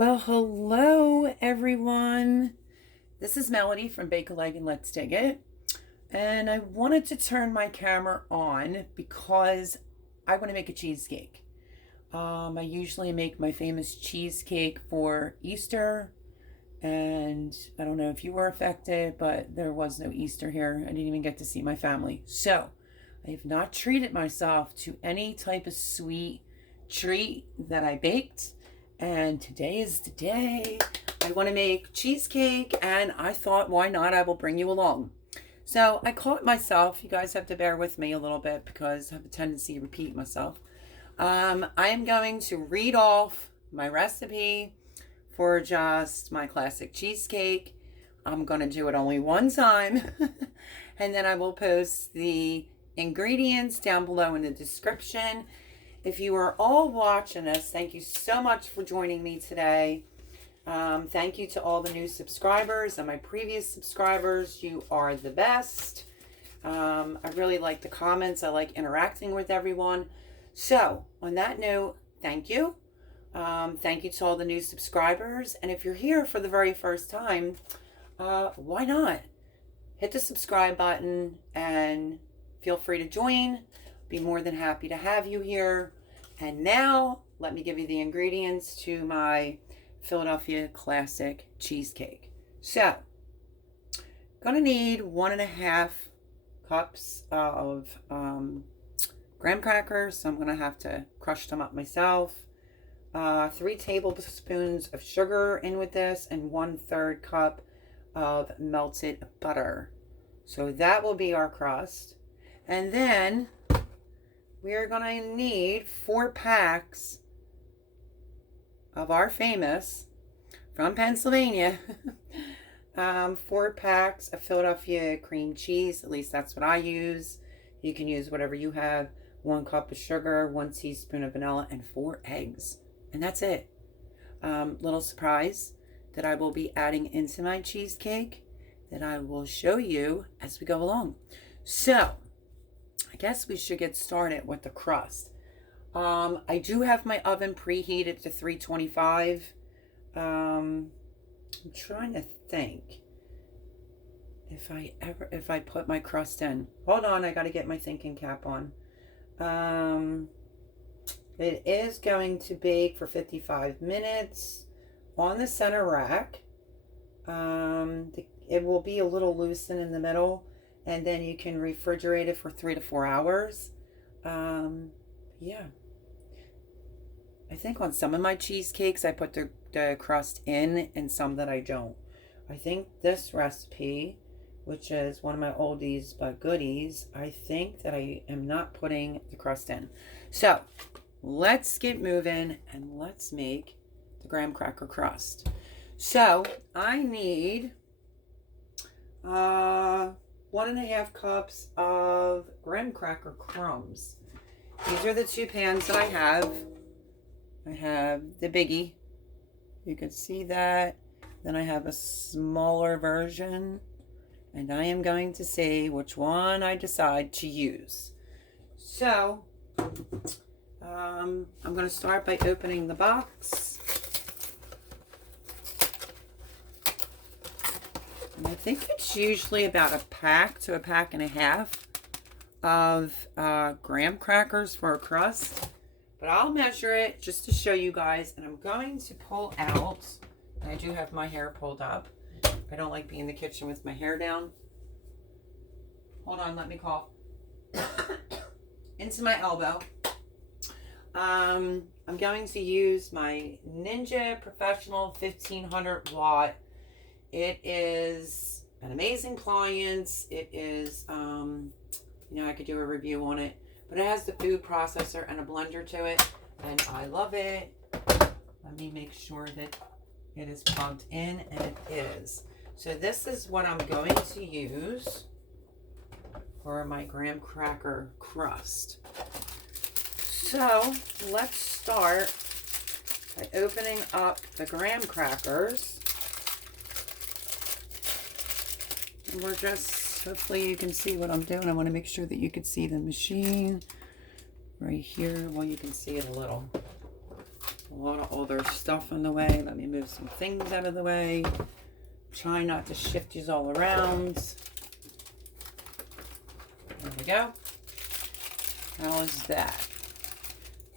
Well, hello everyone. This is Melody from Bake a Leg and Let's Dig It. And I wanted to turn my camera on because I want to make a cheesecake. I usually make my famous cheesecake for Easter. And I don't know if you were affected, but there was no Easter here. I didn't even get to see my family. So I have not treated myself to any type of sweet treat that I baked. And today is the day. I want to make cheesecake, and I thought, why not? I will bring you along. So I caught myself. You guys have to bear with me a little bit because I have a tendency to repeat myself. I am going to read off my recipe for just my classic cheesecake. I'm going to do it only one time, and then I will post the ingredients down below in the description. If you are all watching this, thank you so much for joining me today. Thank you to all the new subscribers and my previous subscribers. You are the best. I really like the comments. I like interacting with everyone. So, on that note, thank you. Thank you to all the new subscribers. And if you're here for the very first time, why not? Hit the subscribe button and feel free to join. Be more than happy to have you here. And now let me give you the ingredients to my Philadelphia classic cheesecake. So, gonna need 1.5 cups of graham crackers. So I'm gonna have to crush them up myself. 3 tablespoons of sugar in with this, and 1/3 cup of melted butter. So that will be our crust. And then we are going to need 4 packs of our famous, from Pennsylvania, 4 packs of Philadelphia cream cheese. At least that's what I use. You can use whatever you have. 1 cup of sugar, 1 teaspoon of vanilla, and 4 eggs. And that's it. Little surprise that I will be adding into my cheesecake that I will show you as we go along. So, I guess we should get started with the crust. I do have my oven preheated to 325. I'm trying to think if I put my crust in. Hold on, I got to get my thinking cap on. It is going to bake for 55 minutes on the center rack. It will be a little loosened in the middle, and then you can refrigerate it for 3 to 4 hours. Yeah. I think on some of my cheesecakes, I put the crust in, and some that I don't. I think this recipe, which is one of my oldies but goodies, I think that I am not putting the crust in. So, let's get moving, and let's make the graham cracker crust. So, I need 1.5 cups of graham cracker crumbs. These are the 2 pans that I have. I have the biggie. You can see that. Then I have a smaller version. And I am going to see which one I decide to use. So, I'm going to start by opening the box. And I think it's usually about 1 pack to 1.5 packs of graham crackers for a crust. But I'll measure it just to show you guys. And I'm going to pull out, and I do have my hair pulled up. I don't like being in the kitchen with my hair down. Hold on, let me cough. Into my elbow. I'm going to use my Ninja Professional 1500 watt. It is an amazing appliance. It is, I could do a review on it, but it has the food processor and a blender to it, and I love it. Let me make sure that it is plugged in, and it is. So this is what I'm going to use for my graham cracker crust. So let's start by opening up the graham crackers. And we're just, hopefully you can see what I'm doing. I want to make sure that you can see the machine right here. Well, you can see it a little. A lot of other stuff in the way. Let me move some things out of the way. Try not to shift these all around. There we go. How is that?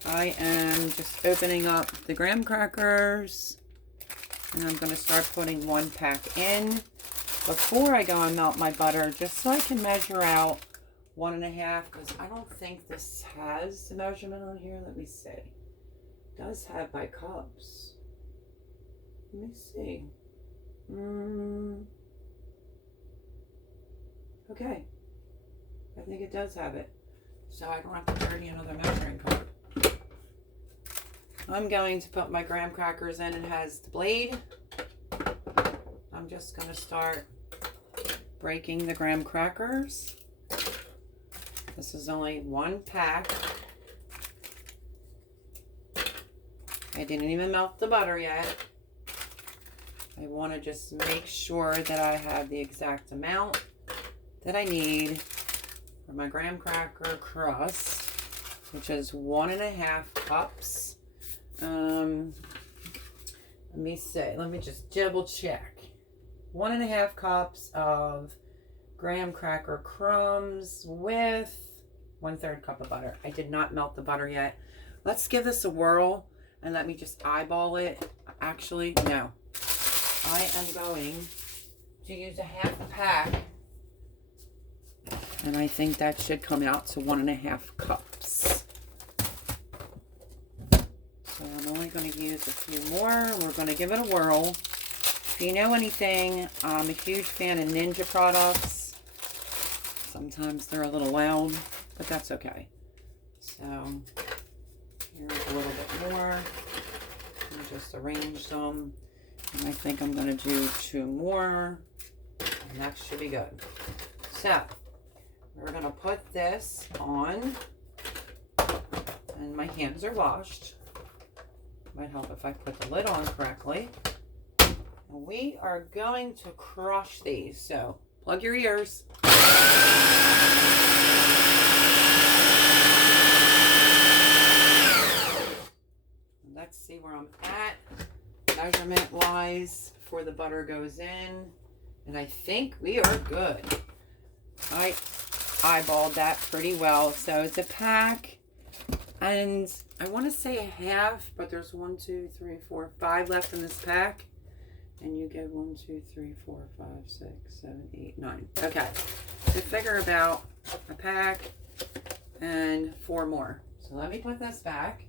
I am just opening up the graham crackers, and I'm going to start putting one pack in before I go and melt my butter, just so I can measure out 1.5, because I don't think this has the measurement on here. Let me see. It does have by cups. Let me see. Okay. I think it does have it. So I don't have to carry another measuring cup. I'm going to put my graham crackers in. It has the blade. I'm just going to start breaking the graham crackers. This is only one pack. I didn't even melt the butter yet. I want to just make sure that I have the exact amount that I need for my graham cracker crust, which is 1.5 cups. Let me see. Let me just double check. 1.5 cups of graham cracker crumbs with 1/3 cup of butter. I did not melt the butter yet. Let's give this a whirl and let me just eyeball it. Actually, no. I am going to use 1/2 pack, and I think that should come out to 1.5 cups. So I'm only going to use a few more. We're going to give it a whirl. If you know anything, I'm a huge fan of Ninja products. Sometimes they're a little loud, but that's okay. So here's a little bit more. And just arrange them. And I think I'm going to do 2 more. And that should be good. So we're going to put this on. And my hands are washed. Might help if I put the lid on correctly. And we are going to crush these. So plug your ears. Let's see where I'm at measurement wise before the butter goes in. And I think we are good. I eyeballed that pretty well. So it's a pack. And I want to say 1/2, but there's 1, 2, 3, 4, 5 left in this pack. And you get 1, 2, 3, 4, 5, 6, 7, 8, 9. Okay. So figure about a pack and 4 more. So let me put this back.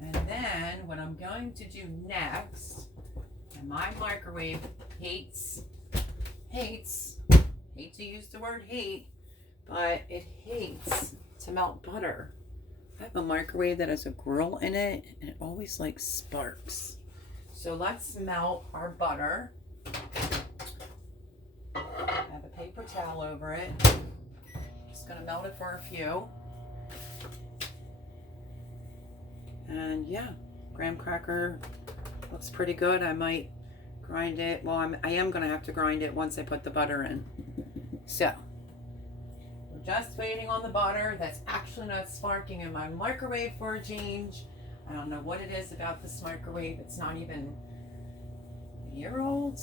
And then what I'm going to do next, and my microwave hates, hate to use the word hate, but it hates to melt butter. I have a microwave that has a grill in it, and it always like sparks. So let's melt our butter. I have a paper towel over it. Just gonna melt it for a few. And yeah, graham cracker looks pretty good. I might grind it. Well, I am gonna have to grind it once I put the butter in. So we're just waiting on the butter. That's actually not sparking in my microwave for a change. I don't know what it is about this microwave. It's not even a year old,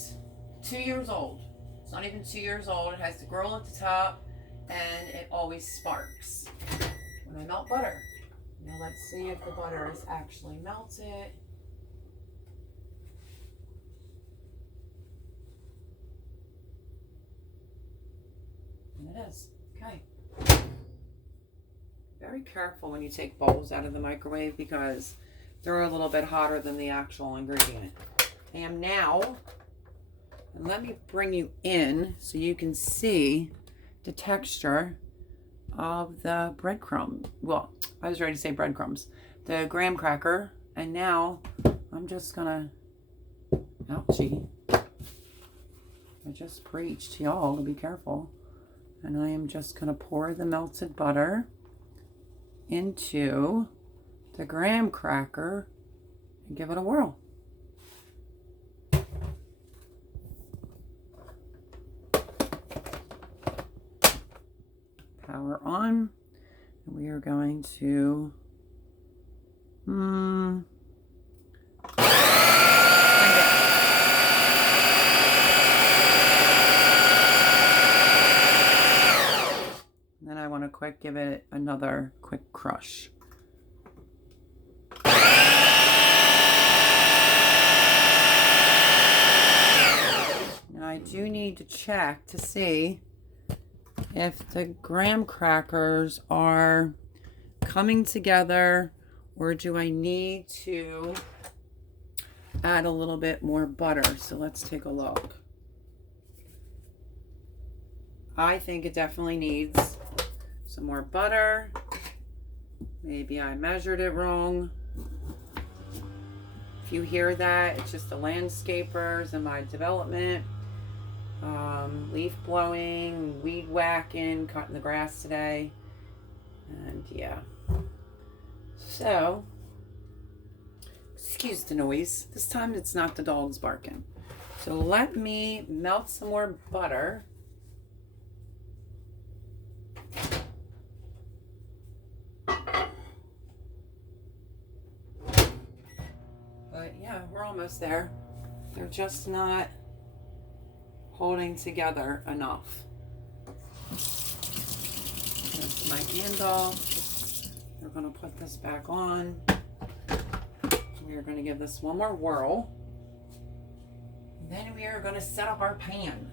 2 years old. It's not even 2 years old. It has the grill at the top, and it always sparks when I melt butter. Now let's see if the butter is actually melted. And it is. Okay. Very careful when you take bowls out of the microwave because they're a little bit hotter than the actual ingredient. I am now, and let me bring you in so you can see the texture of the breadcrumb. Well, I was ready to say breadcrumbs. The graham cracker. And now I'm just gonna, ouchie. I just preached y'all to be careful. And I am just gonna pour the melted butter into the graham cracker and give it a whirl. Power on. And we are going to quick, give it another quick crush. Now I do need to check to see if the graham crackers are coming together, or do I need to add a little bit more butter? So let's take a look. I think it definitely needs some more butter. Maybe I measured it wrong. If you hear that, it's just the landscapers in my development. Leaf blowing, weed whacking, cutting the grass today. And yeah. So, excuse the noise. This time it's not the dogs barking. So let me melt some more butter. But yeah, we're almost there. They're just not holding together enough. That's my handle. We're going to put this back on. We are going to give this one more whirl. Then we are going to set up our pan.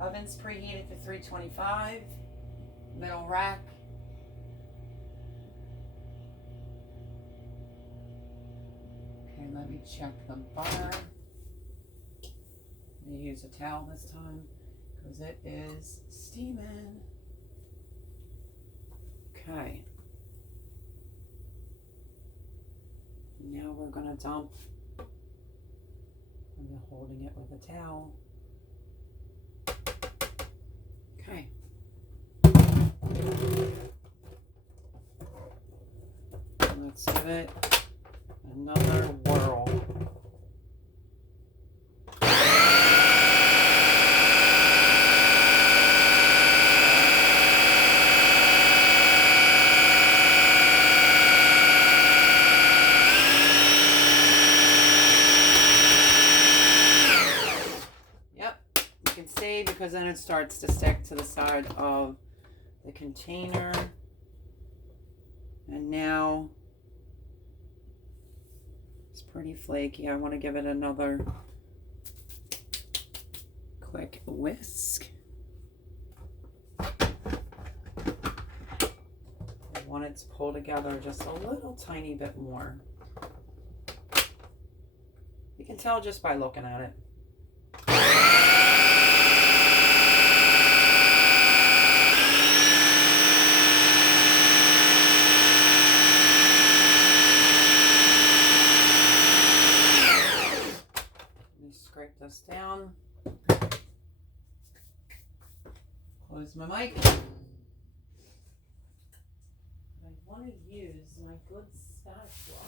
Oven's preheated to 325. Middle rack. Okay, let me check the butter. I'm going to use a towel this time because it is steaming. Okay. Now we're going to dump. I'm holding it with a towel. Okay. Let's give it another whirl. Yep, you can see because then it starts to stick to the side of the container. And now it's pretty flaky. I want to give it another quick whisk. I want it to pull together just a little tiny bit more. You can tell just by looking at it. Scrape this down. Close my mic. I want to use my good spatula.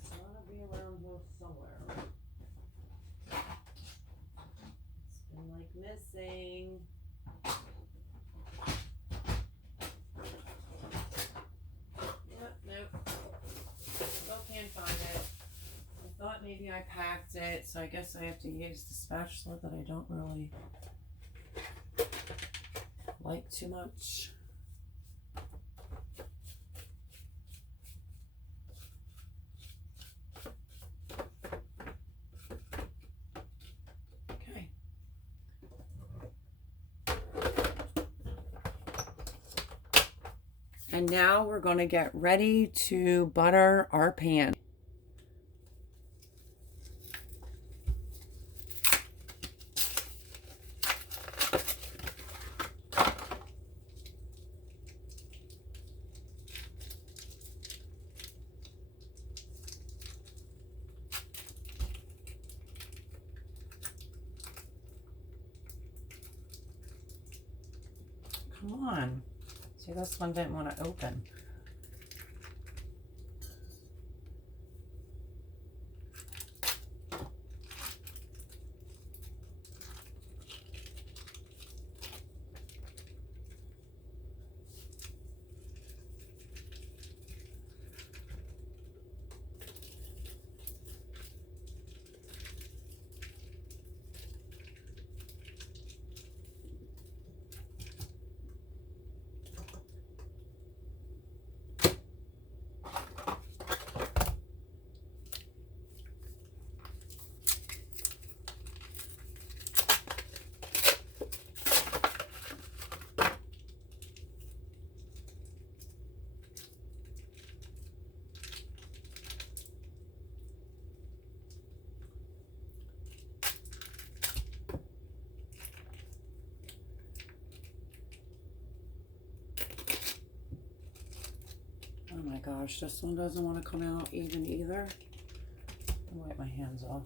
It's gotta be around here somewhere. It's been like missing. Nope. Still can't find it. I thought maybe I packed it, so I guess I have to use the spatula that I don't really like too much. Okay. And now we're going to get ready to butter our pan. Come on. See, this one didn't want to open. my gosh, this one doesn't want to come out even either. I'll wipe my hands off.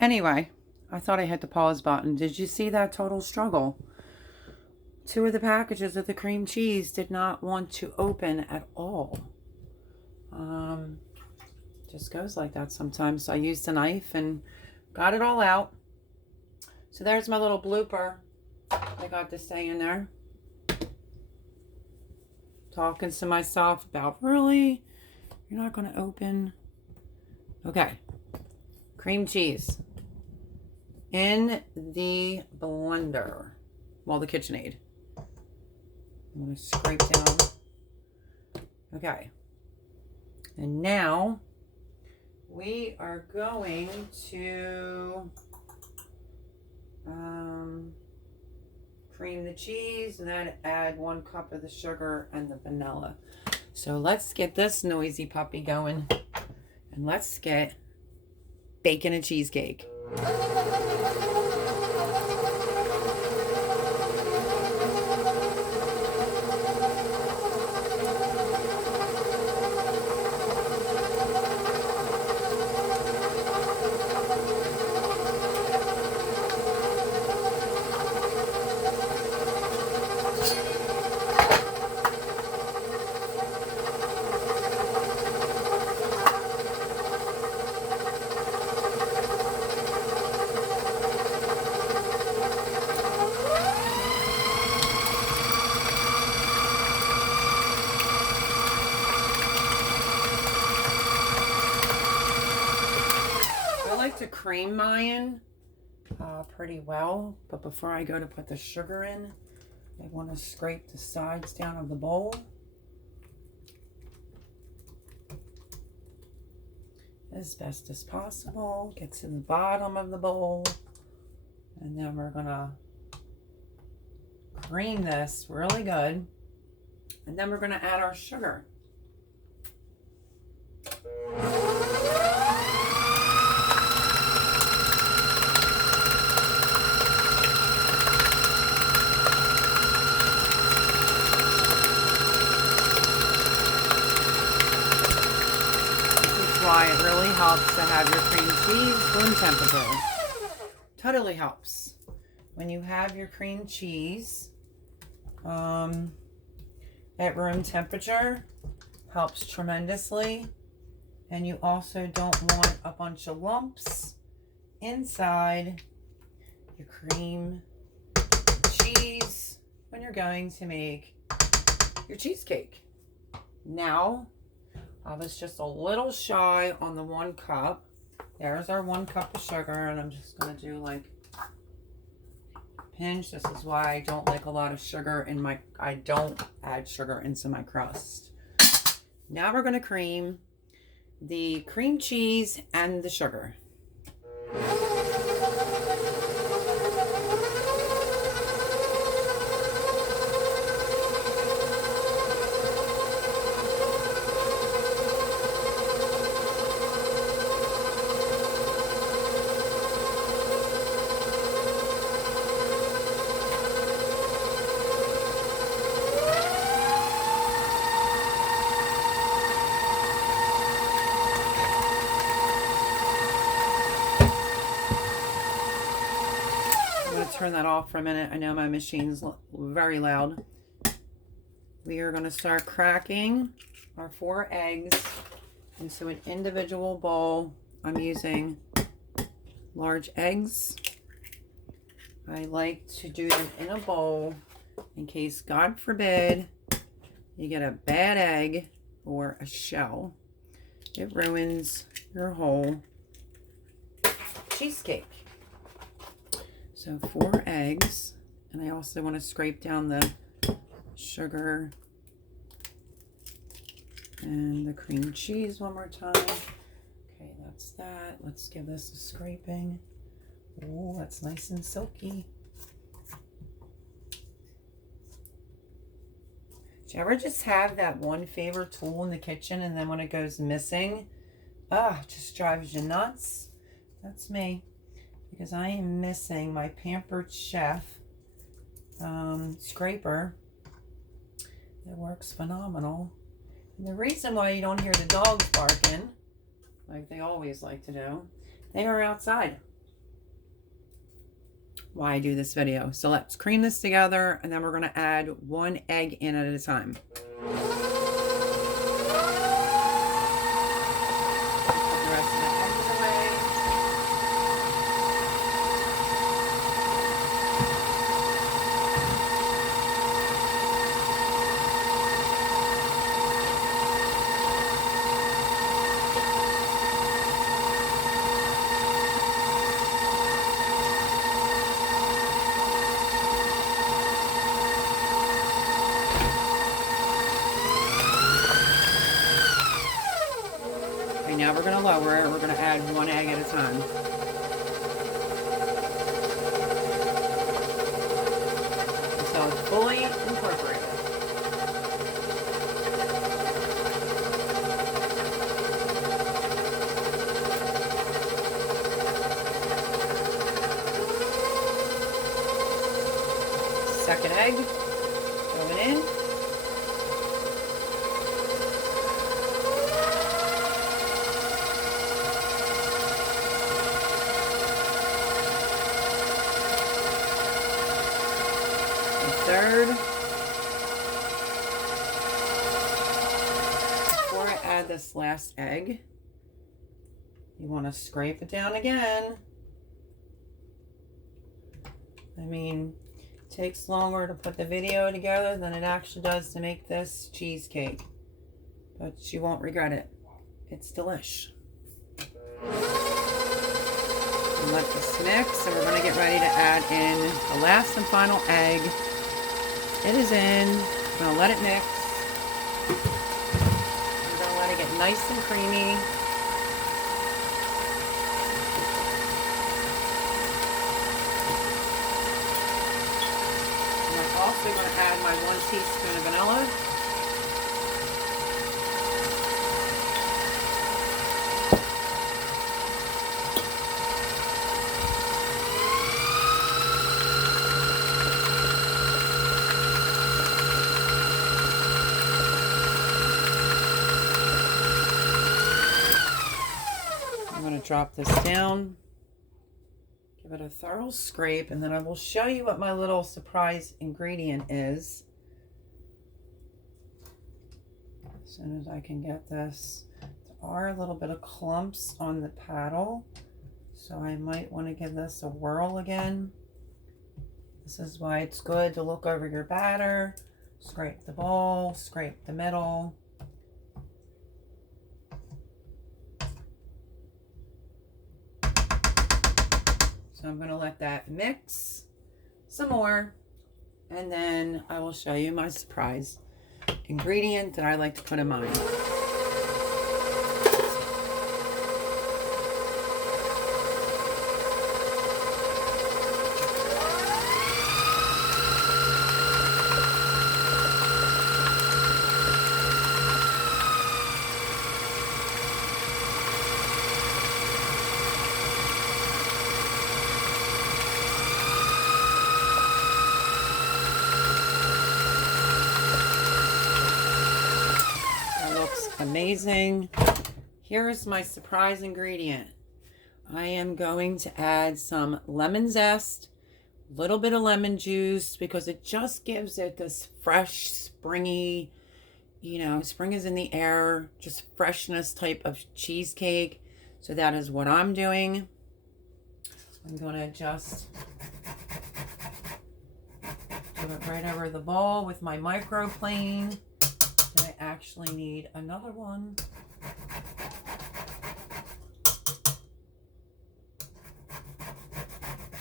Anyway, I thought I hit the pause button. Did you see that total struggle? 2 of the packages of the cream cheese did not want to open at all. Just goes like that sometimes. So I used a knife and got it all out. So there's my little blooper. I got to stay in there. Talking to myself about, really? You're not going to open? Okay. Cream cheese in the blender. Well, the KitchenAid. I'm going to scrape down. Okay. And now we are going to cream the cheese and then add 1 cup of the sugar and the vanilla. So let's get this noisy puppy going and let's get baking a cheesecake. To cream mine pretty well, but before I go to put the sugar in, I want to scrape the sides down of the bowl as best as possible. Get to the bottom of the bowl, and then we're gonna cream this really good, and then we're gonna add our sugar. Why it really helps to have your cream cheese room temperature. Totally helps. When you have your cream cheese at room temperature, helps tremendously. And you also don't want a bunch of lumps inside your cream cheese when you're going to make your cheesecake. Now, I was just a little shy on the 1 cup. There's our 1 cup of sugar, and I'm just going to do like a pinch. This is why I don't like a lot of sugar in my, I don't add sugar into my crust. Now we're going to cream the cream cheese and the sugar. Turn that off for a minute. I know my machine's very loud. We are going to start cracking our 4 eggs into an individual bowl. I'm using large eggs. I like to do them in a bowl in case, God forbid, you get a bad egg or a shell. It ruins your whole cheesecake. So 4 eggs, and I also want to scrape down the sugar, and the cream cheese one more time. Okay, that's that. Let's give this a scraping. Oh, that's nice and silky. Do you ever just have that one favorite tool in the kitchen and then when it goes missing, it just drives you nuts? That's me, because I am missing my Pampered Chef scraper. It works phenomenal. And the reason why you don't hear the dogs barking, like they always like to do, they are outside. Why I do this video. So let's cream this together, and then we're going to add 1 egg in at a time. Put the rest of the eggs away. Now we're going to lower it. We're going to add 1 egg at a time. Until it's fully incorporated. Second egg going in. Third. Before I add this last egg, you want to scrape it down again. I mean, it takes longer to put the video together than it actually does to make this cheesecake, but you won't regret it. It's delish. And let this mix, and we're going to get ready to add in the last and final egg. It is in. I'm going to let it mix. I'm going to let it get nice and creamy. I'm also going to add my 1 teaspoon of vanilla. Drop this down, give it a thorough scrape, and then I will show you what my little surprise ingredient is as soon as I can get this. There are a little bit of clumps on the paddle, so I might want to give this a whirl again. This is why it's good to look over your batter, scrape the bowl, scrape the middle. So I'm going to let that mix some more, and then I will show you my surprise ingredient that I like to put in mine. Amazing. Here's my surprise ingredient. I am going to add some lemon zest, a little bit of lemon juice, because it just gives it this fresh, springy, you know, spring is in the air, just freshness type of cheesecake. So that is what I'm doing. I'm going to just give it right over the bowl with my microplane. I actually need another one.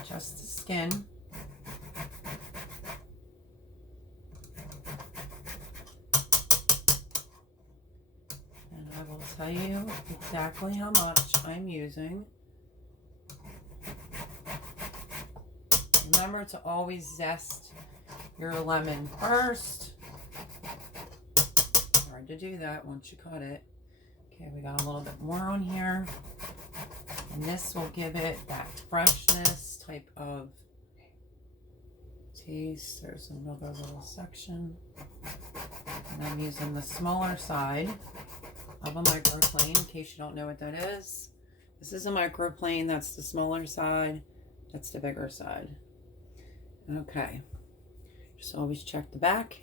Just the skin. tell you exactly how much I'm using. Remember to always zest your lemon first. Hard to do that once you cut it. Okay, we got a little bit more on here. And this will give it that freshness type of taste. There's another little section. And I'm using the smaller side of a microplane, in case you don't know what that is. This is a microplane. That's the smaller side. That's the bigger side. Okay. Just always check the back.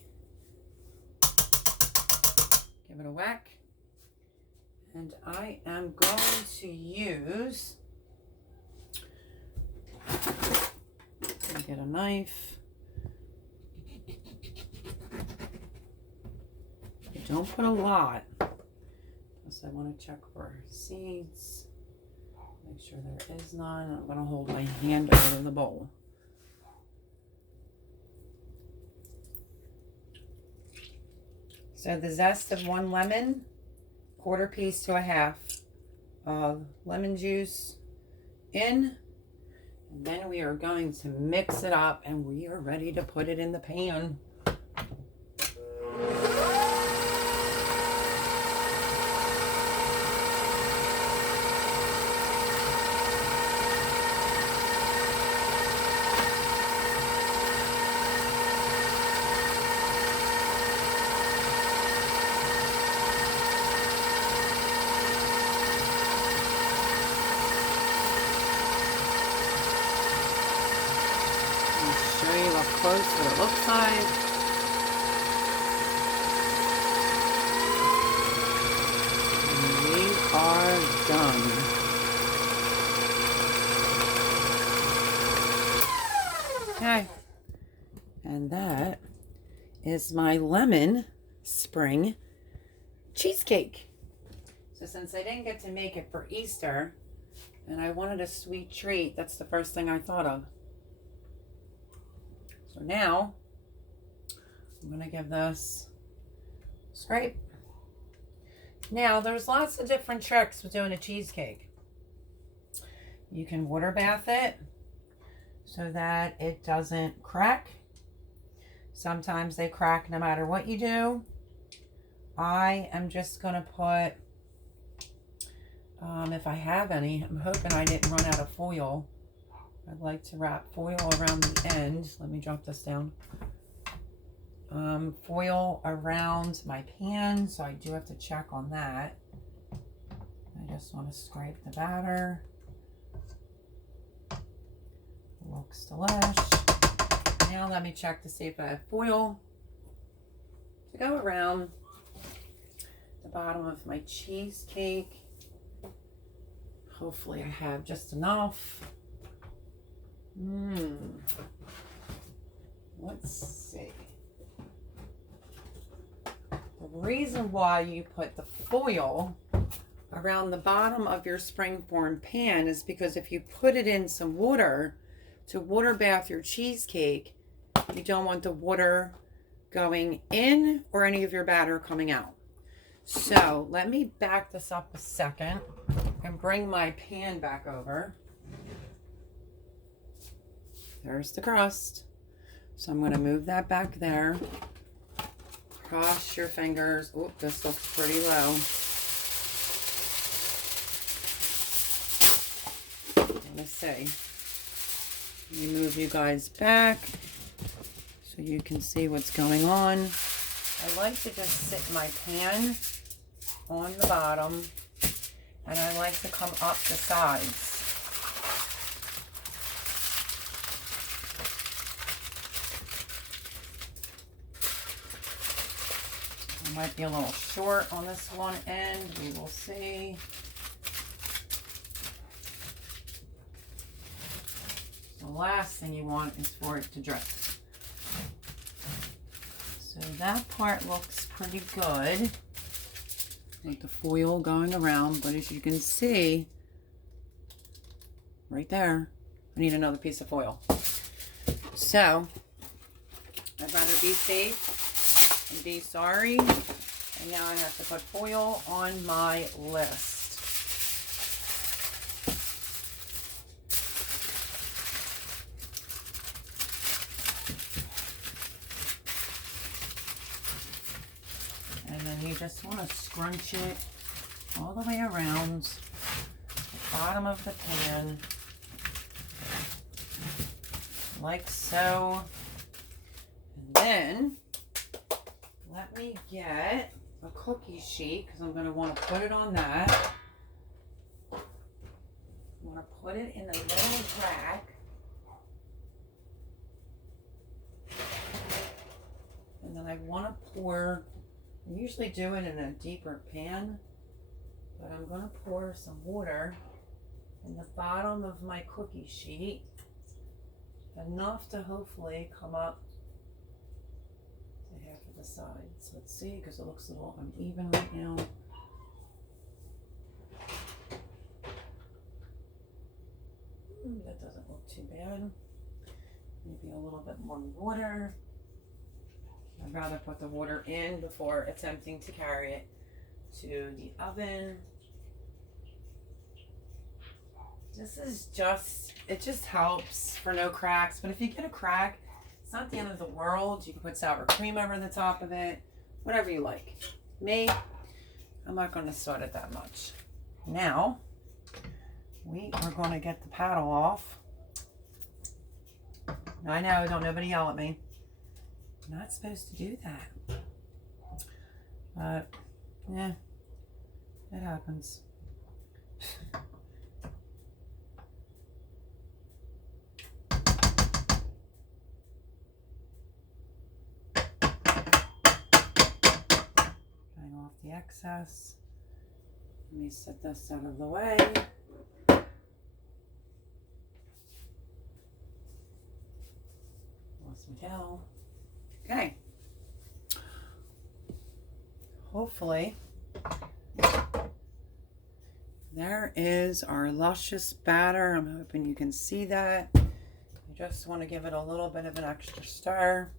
Give it a whack. And I am going to use, get a knife. Don't put a lot, because I want to check for seeds. Make sure there is none. I'm going to hold my hand over the bowl. So the zest of 1 lemon, 1/4 piece to a half of lemon juice in. And then we are going to mix it up and we are ready to put it in the pan. Show you up close what it looks like. And we are done. Okay. And that is my lemon spring cheesecake. So since I didn't get to make it for Easter and I wanted a sweet treat, that's the first thing I thought of. So now, I'm going to give this a scrape. Now, there's lots of different tricks with doing a cheesecake. You can water bath it so that it doesn't crack. Sometimes they crack no matter what you do. I am just going to put, if I have any, I'm hoping I didn't run out of foil. I'd like to wrap foil around the end. Let me drop this down. Foil around my pan, so I do have to check on that. I just want to scrape the batter. Looks delish. Now let me check to see if I have foil to go around the bottom of my cheesecake. Hopefully I have just enough. Let's see. The reason why you put the foil around the bottom of your springform pan is because if you put it in some water to water bath your cheesecake, you don't want the water going in or any of your batter coming out. So let me back this up a second and bring my pan back over. There's the crust. So I'm going to move that back there. Cross your fingers. Oh, this looks pretty low. Let's see. Let me move you guys back so you can see what's going on. I like to just sit my pan on the bottom and I like to come up the sides. Might be a little short on this one end. We will see. The last thing you want is for it to drip. So that part looks pretty good. Like the foil going around, but as you can see, right there, I need another piece of foil. So, I'd rather be safe and be sorry And now I have to put foil on my list. And then you just want to scrunch it all the way around the bottom of the pan, like so. And then let me get a cookie sheet because I'm going to want to put it on that. I want to put it in the little rack. And then I want to pour, I usually do it in a deeper pan, but I'm going to pour some water in the bottom of my cookie sheet, enough to hopefully come up to half of the sides. Let's see, because it looks a little uneven right now. That doesn't look too bad. Maybe a little bit more water. I'd rather put the water in before attempting to carry it to the oven. This is just, it just helps for no cracks. But if you get a crack, it's not the end of the world. You can put sour cream over the top of it, whatever you like. Me, I'm not going to sweat it that much. Now, we are going to get the paddle off. I know, don't nobody yell at me. I'm not supposed to do that. But, yeah, it happens. Getting off the excess. Let me set this out of the way. Lost my towel. Okay. Hopefully, there is our luscious batter. I'm hoping you can see that. I just want to give it a little bit of an extra stir.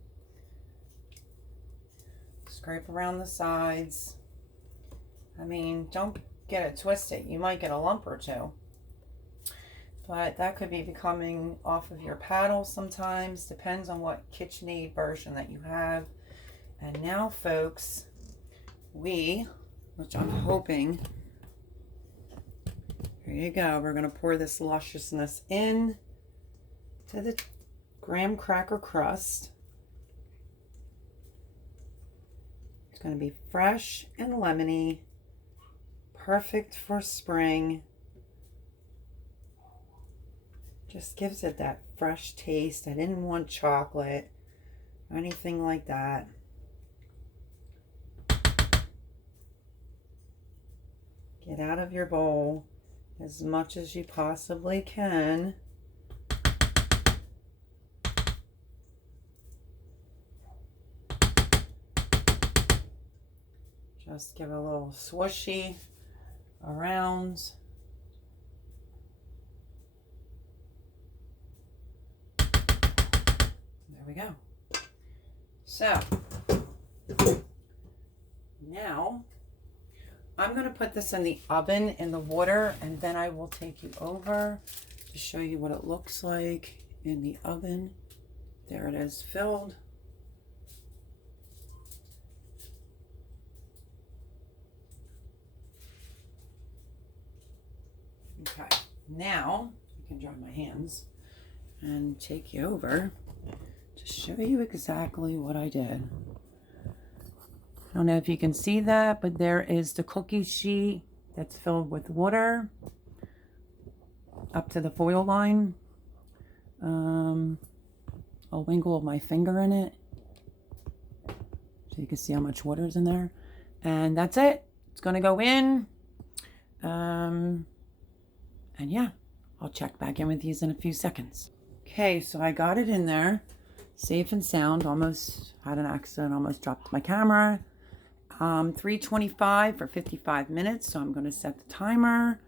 Scrape around the sides. I mean, don't get it twisted. You might get a lump or two. But that could be coming off of your paddle sometimes. Depends on what KitchenAid version that you have. And now, folks, which I'm hoping, here you go. We're going to pour this lusciousness in to the graham cracker crust. It's going to be fresh and lemony. Perfect for spring. Just gives it that fresh taste. I didn't want chocolate or anything like that. Get out of your bowl as much as you possibly can. Just give it a little swooshy around. There we go. So now I'm going to put this in the oven in the water, and then I will take you over to show you what it looks like in the oven. There it is, filled. Okay, now I can dry my hands and take you over to show you exactly what I did. I don't know if you can see that, but there is the cookie sheet that's filled with water up to the foil line. I'll winkle my finger in it so you can see how much water is in there. And that's it. It's going to go in. And yeah, I'll check back in with you in a few seconds. Okay, so I got it in there, safe and sound. Almost had an accident, almost dropped my camera. 325 for 55 minutes, so I'm going to set the timer.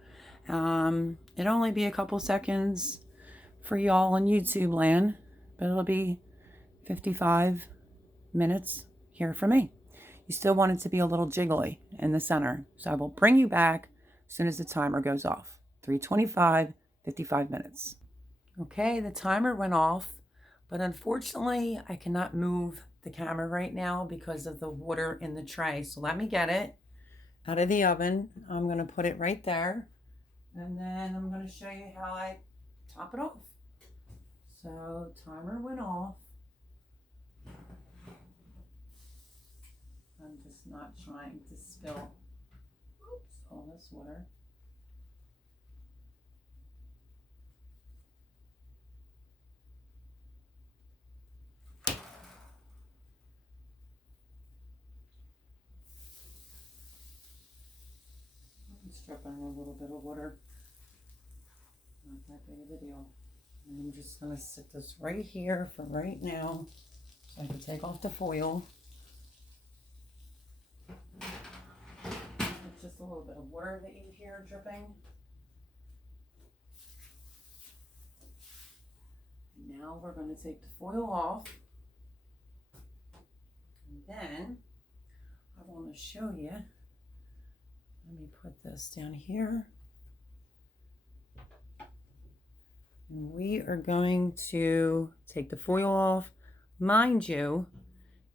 It'll only be a couple seconds for y'all on YouTube land, but it'll be 55 minutes here for me. you still want it to be a little jiggly in the center. So I will bring you back as soon as the timer goes off. 325, 55 minutes. Okay, the timer went off, but unfortunately I cannot move the camera right now because of the water in the tray. So let me get it out of the oven. I'm going to put it right there, and then I'm going to show you how I top it off. So timer went off. I'm just not trying to spill all this water. It's dripping a little bit of water. Not that big of a deal. And I'm just going to sit this right here for right now so I can take off the foil. It's just a little bit of water that you hear dripping. Now we're going to take the foil off. And then I want to show you. Let me put this down here. And we are going to take the foil off. Mind you,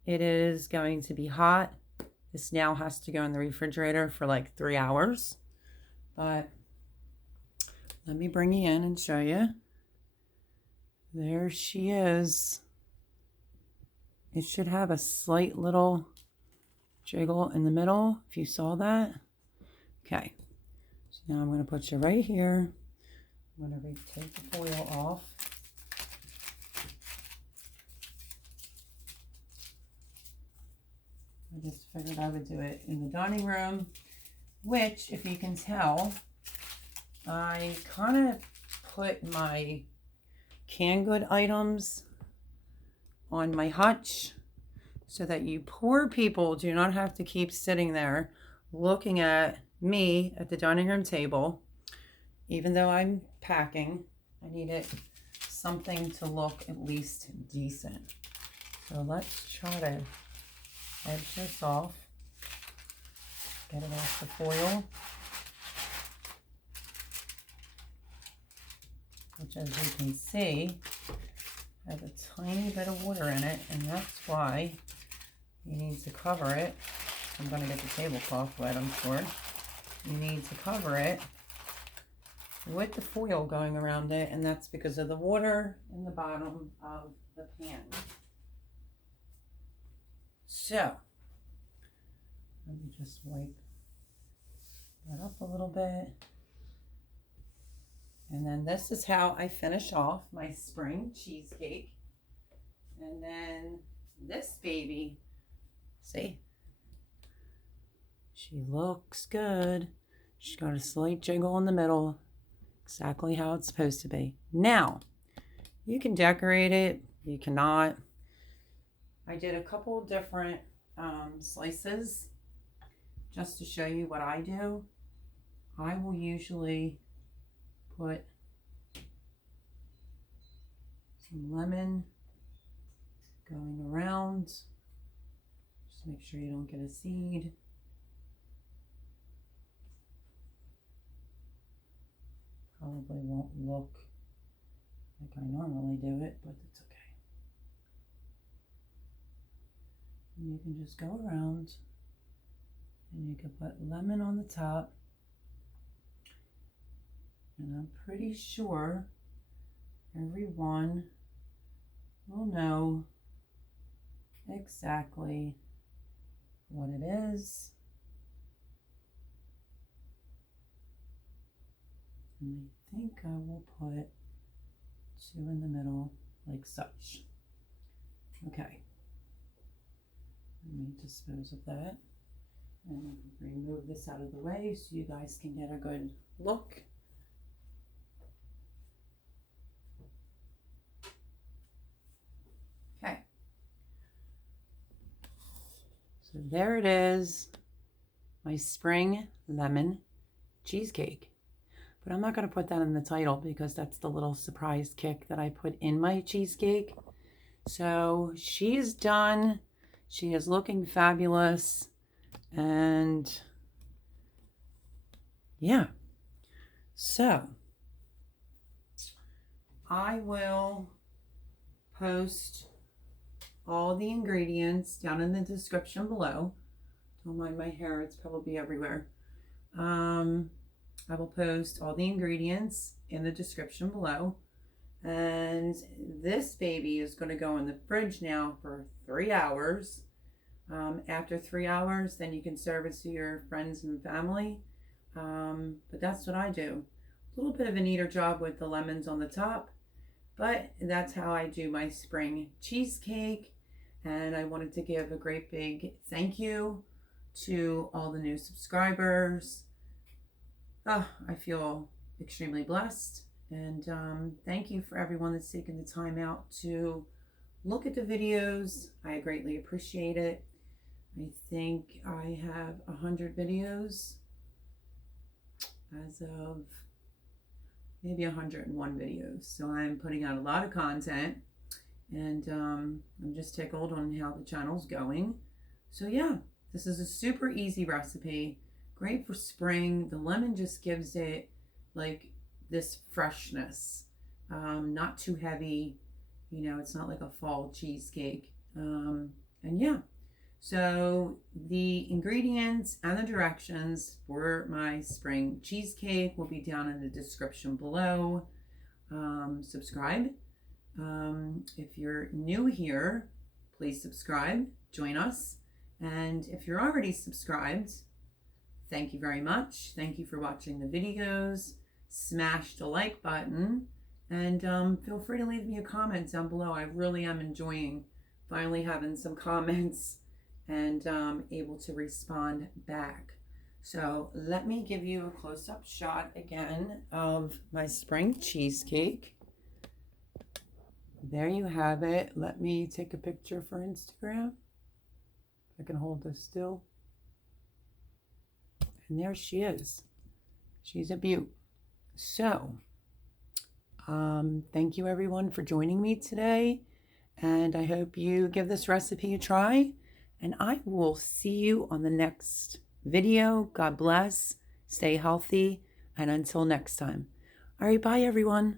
it is going to be hot. This now has to go in the refrigerator for like 3 hours. But let me bring you in and show you. There she is. It should have a slight little jiggle in the middle, if you saw that. Okay, so now I'm going to put you right here. I'm going to take the foil off. I just figured I would do it in the dining room, which, if you can tell, I kind of put my canned good items on my hutch so that you poor people do not have to keep sitting there looking at me at the dining room table. Even though I'm packing, I needed something to look at least decent. So let's try to edge this off, get it off the foil, which, as you can see, has a tiny bit of water in it, and that's why you need to cover it. I'm going to get the tablecloth wet, I'm sure. You need to cover it with the foil going around it, and that's because of the water in the bottom of the pan. So, let me just wipe that up a little bit. And then this is how I finish off my spring cheesecake. And then this baby, see? She looks good. She's got a slight jiggle in the middle. Exactly how it's supposed to be. Now, you can decorate it. You cannot. I did a couple different slices just to show you what I do. I will usually put some lemon going around. Just make sure you don't get a seed. Probably won't look like I normally do it, but it's okay. And you can just go around and you can put lemon on the top. And I'm pretty sure everyone will know exactly what it is. And I think I will put 2 in the middle like such. Okay. Let me dispose of that and remove this out of the way so you guys can get a good look. Okay. So there it is, my spring lemon cheesecake. But I'm not going to put that in the title because that's the little surprise kick that I put in my cheesecake. So she's done. She is looking fabulous. And yeah, so I will post all the ingredients down in the description below. Don't mind my hair, it's probably everywhere. I will post all the ingredients in the description below. And this baby is going to go in the fridge now for 3 hours. After 3 hours, then you can serve it to your friends and family. But that's what I do. A little bit of an eater job with the lemons on the top, but that's how I do my spring cheesecake. And I wanted to give a great big thank you to all the new subscribers. I feel extremely blessed. And thank you for everyone that's taken the time out to look at the videos. I greatly appreciate it. I think I have 100 videos as of maybe 101 videos. So I'm putting out a lot of content, and I'm just tickled on how the channel's going. So yeah, this is a super easy recipe, great for spring. The lemon just gives it like this freshness, not too heavy, you know, it's not like a fall cheesecake. And yeah, so the ingredients and the directions for my spring cheesecake will be down in the description below. Subscribe. If you're new here, please subscribe, join us. And if you're already subscribed, thank you very much. Thank you for watching the videos. Smash the like button, and feel free to leave me a comment down below. I really am enjoying finally having some comments and able to respond back. So let me give you a close-up shot again of my spring cheesecake. There you have it. Let me take a picture for Instagram. I can hold this still. And there she is. She's a beaut. So, thank you everyone for joining me today. And I hope you give this recipe a try. And I will see you on the next video. God bless. Stay healthy. And until next time. All right, bye everyone.